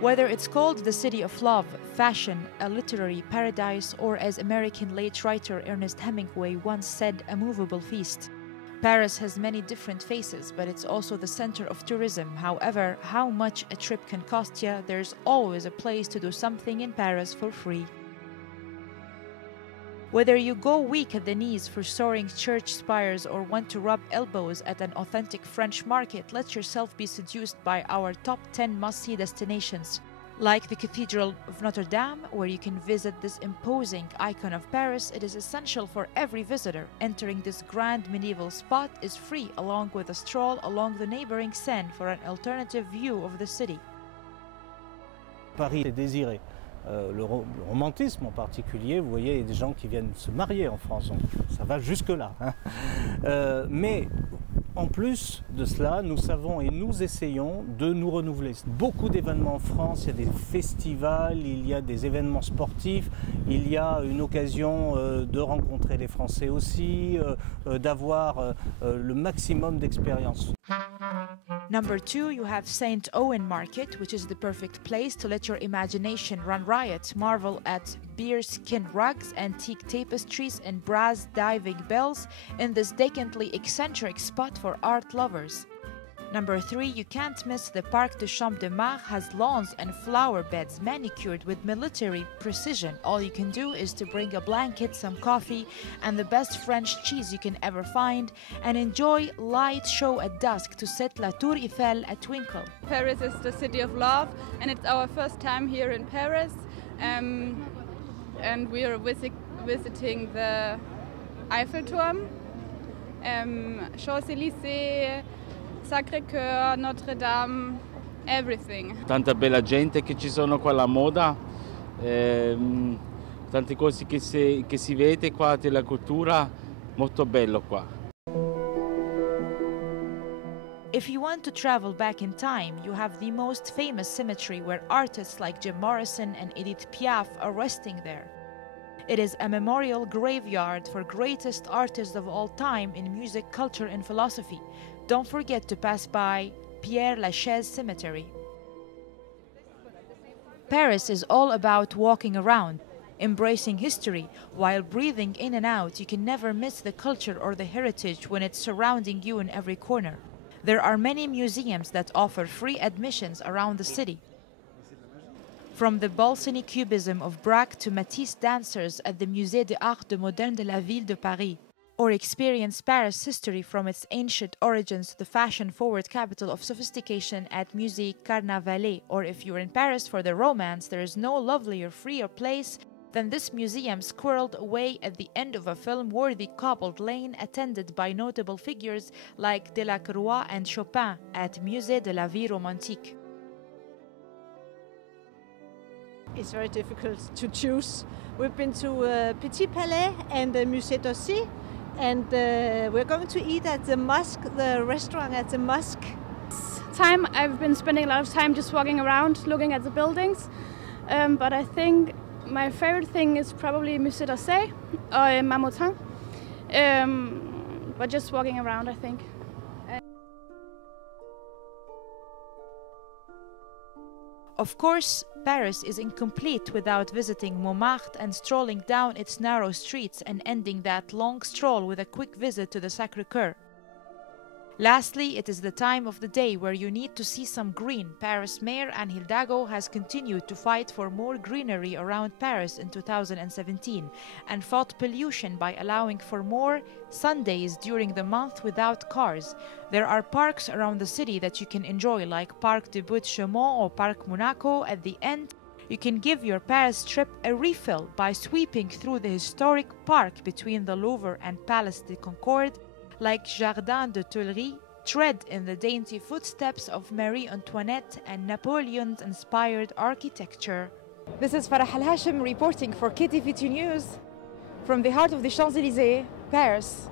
Whether it's called the city of love, fashion, a literary paradise, or as American late writer Ernest Hemingway once said, a movable feast. Paris has many different faces, but it's also the center of tourism. However, how much a trip can cost you, there's always a place to do something in Paris for free. Whether you go weak at the knees for soaring church spires or want to rub elbows at an authentic French market, let yourself be seduced by our top 10 must-see destinations. Like the Cathedral of Notre Dame, where you can visit this imposing icon of Paris, it is essential for every visitor. Entering this grand medieval spot is free, along with a stroll along the neighboring Seine for an alternative view of the city. Paris est désiré. Le romantisme en particulier, vous voyez, il y a des gens qui viennent se marier en France, donc ça va jusque-là. Hein. Mais en plus de cela, nous savons et nous essayons de nous renouveler. Beaucoup d'événements en France, il y a des festivals, il y a des événements sportifs, il y a une occasion de rencontrer les Français aussi, d'avoir le maximum d'expérience. Number 2, you have St. Owen Market, which is the perfect place to let your imagination run riot. Marvel at bearskin rugs, antique tapestries, and brass diving bells in this decadently eccentric spot for art lovers. Number 3, you can't miss the Parc de Champ de Mars. Has lawns and flower beds manicured with military precision. All you can do is to bring a blanket, some coffee, and the best French cheese you can ever find, and enjoy light show at dusk to set La Tour Eiffel a twinkle. Paris is the city of love, and it's our first time here in Paris, and we are visiting the Eiffelturm, Champs-Élysées, Sacré-Cœur, Notre Dame, everything. Tanta bella gente che ci sono qua alla moda, tante cose che si vede qua della cultura, molto bello qua. If you want to travel back in time, you have the most famous cemetery where artists like Jim Morrison and Edith Piaf are resting there. It is a memorial graveyard for greatest artists of all time in music, culture, and philosophy. Don't forget to pass by Père Lachaise Cemetery. Paris is all about walking around, embracing history, while breathing in and out. You can never miss the culture or the heritage when it's surrounding you in every corner. There are many museums that offer free admissions around the city. From the Bolsoni Cubism of Braque to Matisse dancers at the Musée des Arts Modernes de la Ville de Paris, or experience Paris history from its ancient origins to the fashion-forward capital of sophistication at Musée Carnavalet, or if you're in Paris for the romance, there is no lovelier, freer place than this museum squirreled away at the end of a film-worthy cobbled lane attended by notable figures like Delacroix and Chopin at Musée de la Vie Romantique. It's very difficult to choose. We've been to Petit Palais and the Musée d'Orsay, and we're going to eat at the Mosque, the restaurant at the Mosque. I've been spending a lot of time just walking around, looking at the buildings, but I think my favorite thing is probably Musée d'Orsay or Marmottan, but just walking around, I think. Of course, Paris is incomplete without visiting Montmartre and strolling down its narrow streets and ending that long stroll with a quick visit to the Sacré-Cœur. Lastly, it is the time of the day where you need to see some green. Paris Mayor Anne Hidalgo has continued to fight for more greenery around Paris in 2017 and fought pollution by allowing for more Sundays during the month without cars. There are parks around the city that you can enjoy, like Parc de Butte-Chaumont or Parc Monaco. At the end, you can give your Paris trip a refill by sweeping through the historic park between the Louvre and Place de Concorde, like Jardin de Tuileries, tread in the dainty footsteps of Marie Antoinette and Napoleon-inspired architecture. This is Farah Al Hashim reporting for KTV2 News from the heart of the Champs-Élysées, Paris.